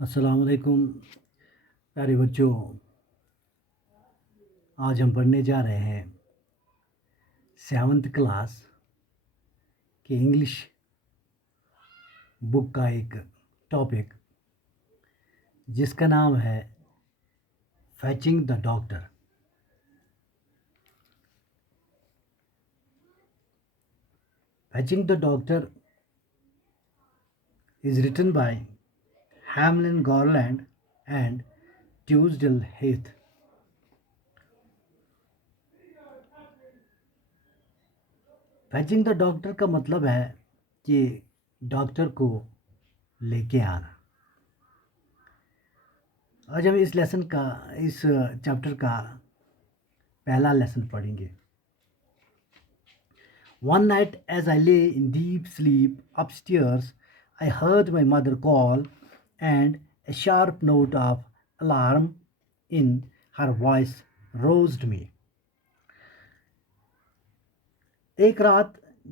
السلام علیکم پیارے بچوں، آج ہم پڑھنے جا رہے ہیں 7th کلاس کے انگلش بک کا ایک ٹاپک جس کا نام ہے fetching the doctor. Fetching the doctor is written by Hamlin Garland and Tuesdell Heath. Fetching the doctor کا مطلب ہے کہ ڈاکٹر کو لے کے آنا۔ آج ہم اس چیپٹر کا پہلا لیسن پڑھیں گے۔ One night as I lay in deep sleep upstairs, I heard my mother call, and a sharp note of alarm in her voice roused me. ایک رات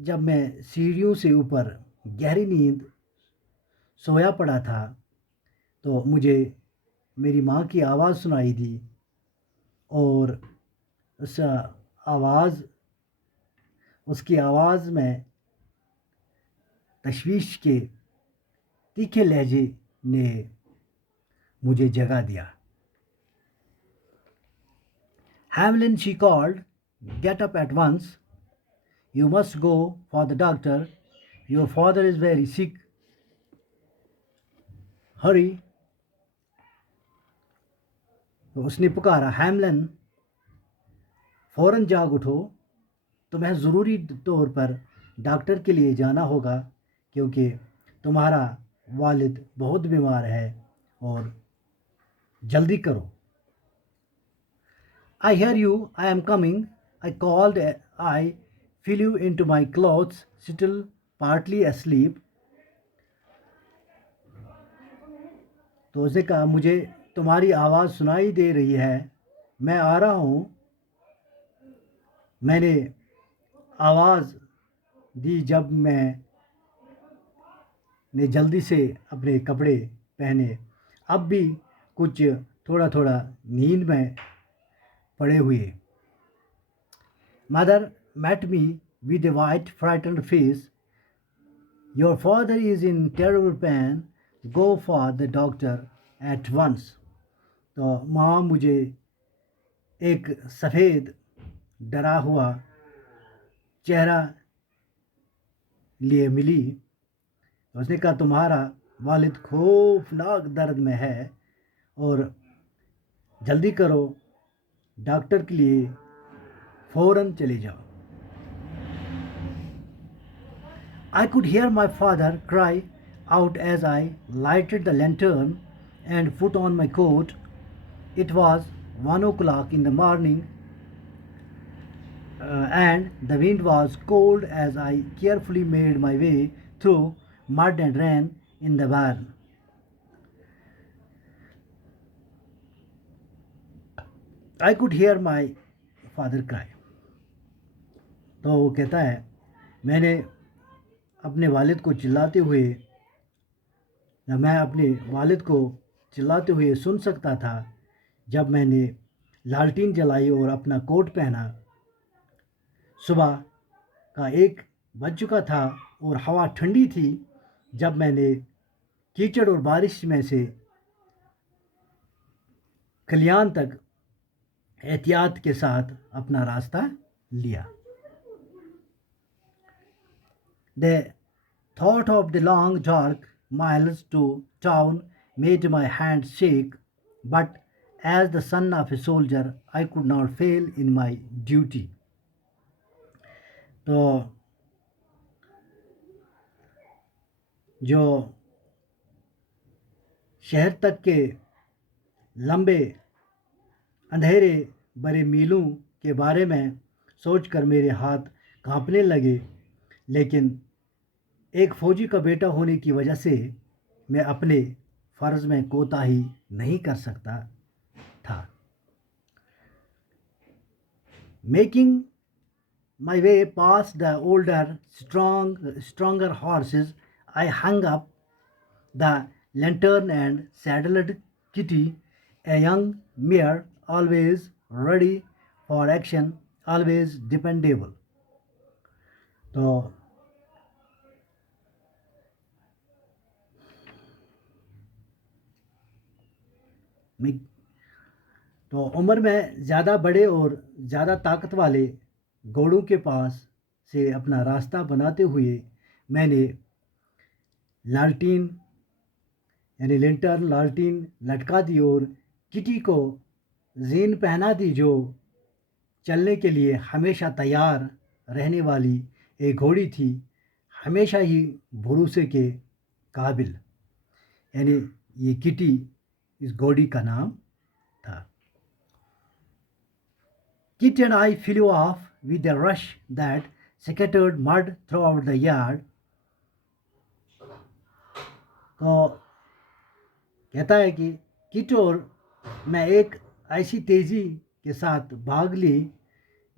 جب میں سیڑھیوں سے اوپر گہری نیند سویا پڑا تھا تو مجھے میری ماں کی آواز سنائی دی، اور اس کی آواز میں تشویش کے تیکھے لہجے نے مجھے جگا دیا۔ Hamlin, she called, get up at once. You must go for the doctor. Your father is very sick. Hurry. تو اس نے پکارا، ہیملن فوراً جاگ اٹھو، تمہیں ضروری طور پر ڈاکٹر کے لیے جانا ہوگا کیونکہ تمہارا والد بہت بیمار ہے، اور جلدی کرو۔ I hear you, I am coming. I called, I flew into my clothes, still partly asleep. تو اس نے کہا، مجھے تمہاری آواز سنائی دے رہی ہے، میں آ رہا ہوں۔ میں نے آواز دی جب میں نے جلدی سے اپنے کپڑے پہنے، اب بھی کچھ تھوڑا تھوڑا نیند میں پڑے ہوئے۔ Mother met me with a white frightened face. Your father is in terrible pain. Go for the doctor at once. تو ماں مجھے ایک سفید ڈرا ہوا چہرہ لیے ملی۔ اس نے کہا، تمہارا والد خوفناک درد میں ہے، اور جلدی کرو، ڈاکٹر کے لیے فوراً چلے جاؤ۔ I could hear my father cry out as I lighted the lantern and put on my coat. It was 1 o'clock in the morning, and the wind was cold as I carefully made my way through mud and rain in the barn. I could hear my father cry. تو وہ کہتا ہے، میں اپنے والد کو چلاتے ہوئے سن سکتا تھا جب میں نے لالٹین جلائی اور اپنا کوٹ پہنا۔ صبح کا 1 بج چکا تھا اور ہوا ٹھنڈی تھی جب میں نے کیچڑ اور بارش میں سے کھلیان تک احتیاط کے ساتھ اپنا راستہ لیا۔ The thought of the long dark miles to town made my hands shake, but as the son of a soldier, I could not fail in my duty. تو جو شہر تک کے لمبے اندھیرے بڑے میلوں کے بارے میں سوچ کر میرے ہاتھ کانپنے لگے، لیکن ایک فوجی کا بیٹا ہونے کی وجہ سے میں اپنے فرض میں کوتاہی نہیں کر سکتا تھا۔ Making my way past the older, stronger horses, I hung up the lantern and saddled Kitty, a young mare, always ready for action, always dependable. تو عمر میں زیادہ بڑے اور زیادہ طاقت والے گھوڑوں کے پاس سے اپنا راستہ بناتے ہوئے میں نے لالٹین یعنی لنٹرن لالٹین لٹکا دی اور کٹی کو زین پہنا دی، جو چلنے کے لیے ہمیشہ تیار رہنے والی ایک گھوڑی تھی، ہمیشہ ہی بھروسے کے قابل. یعنی یہ کٹی اس گھوڑی کا نام تھا. Kit and I flew off with a rush that scattered mud throughout the yard. تو کہتا ہے کہ کٹ اور میں ایک ایسی تیزی کے ساتھ بھاگ لی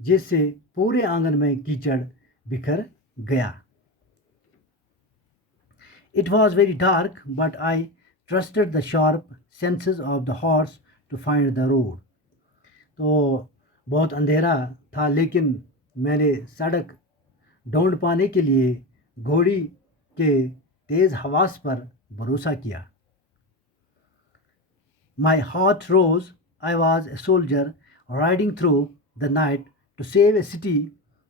جس سے پورے آنگن میں کیچڑ بکھر گیا. It was very dark, but I trusted the sharp senses of the horse to find the road. تو بہت اندھیرا تھا، لیکن میں نے سڑک ڈھونڈ پانے کے لیے گھوڑی کے تیز حواس پر بھروسہ کیا. My heart rose. I was a soldier riding through the night to save a city,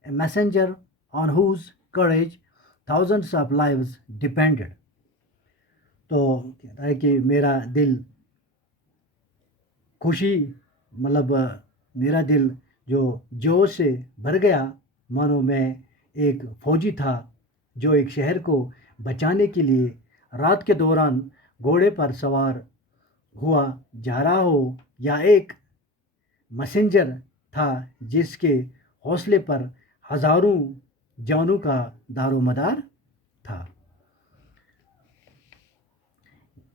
a messenger on whose courage thousands of lives depended. تو کہتا ہے کہ میرا دل خوشی میرا دل جو جوش سے بھر گیا، مانو میں ایک فوجی تھا جو ایک شہر کو بچانے کے لیے رات کے دوران گھوڑے پر سوار ہوا جا رہا ہو، یا ایک میسنجر تھا جس کے حوصلے پر ہزاروں جانوں کا دار و مدار تھا.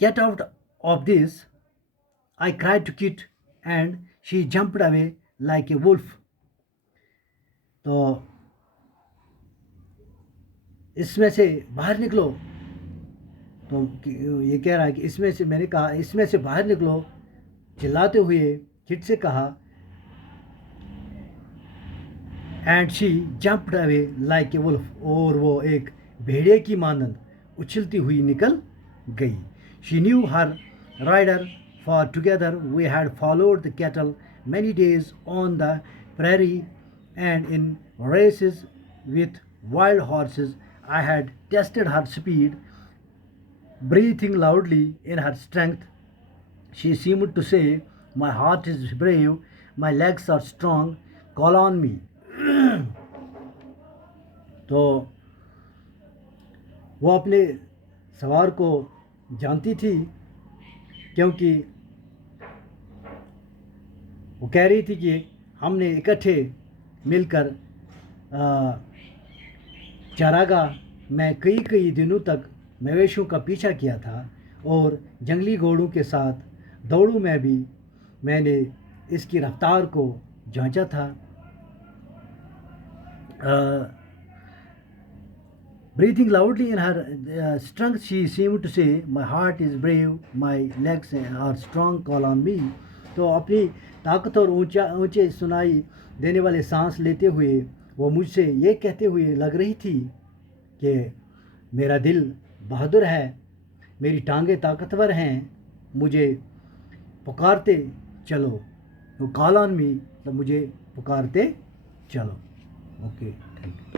Get out of this, I cried to Kit, and she jumped away like a wolf. تو اس میں سے باہر نکلو. تو یہ کہہ رہا ہے کہ اس میں سے، میں نے کہا اس میں سے باہر نکلو، چلاتے ہوئے کٹ سے کہا. And she jumped away like a wolf, اور وہ ایک بھیڑیے کی مانند اچھلتی ہوئی نکل گئی. She knew her rider, for together we had followed the cattle many days on the prairie, and in races with wild horses I had tested her speed. Breathing loudly in her strength, she seemed to say, my heart is brave, my legs are strong, call on me. تو وہ اپنے سوار کو جانتی تھی، کیونکہ وہ کہہ رہی تھی کہ ہم نے اکٹھے مل کر چراگاہ میں کئی دنوں تک مویشیوں کا پیچھا کیا تھا، اور جنگلی گھوڑوں کے ساتھ دوڑوں میں بھی میں نے اس کی رفتار کو جانچا تھا. Breathing loudly in her strength, she seemed to say, my heart is brave, my legs are strong, call on me. تو اپنی طاقت اور اونچے سنائی دینے والے سانس لیتے ہوئے وہ مجھ سے یہ کہتے ہوئے لگ رہی تھی کہ میرا دل بہادر ہے، میری ٹانگیں طاقتور ہیں، مجھے پکارتے چلو. کال آن می، مجھے پکارتے چلو. Okay, thank you.